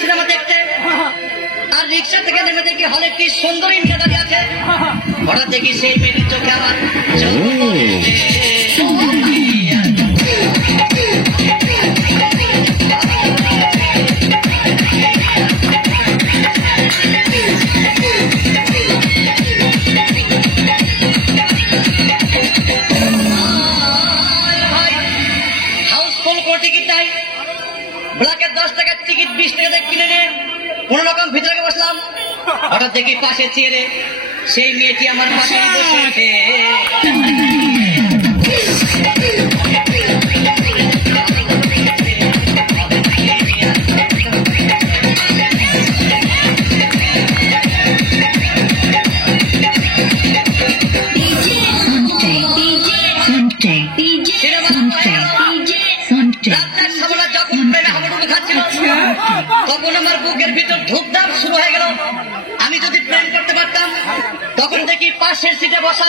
Cinema দেখতে, আর রিক্সা থেকে নেমে দেখি হলে কি সুন্দরী মেয়ে দাঁড়িয়ে আছে। হঠাৎ দেখি সেই মেয়েটির চোখে আমার টিকিট নাই, ব্ল্যাকের 10 টাকার টিকিট 20 টাকা কিনে নিয়ে কোন রকম ভিতরে বসলাম। হঠাৎ দেখি পাশে চেয়ারে সেই মেয়েটি আমার পাশে বসে। তখন আমার বুকের ভিতর ধূপধাপ শুরু হয়ে গেল। আমি যদি প্ল্যান করতে পারতাম, তখন দেখি পাশের সিটে বসা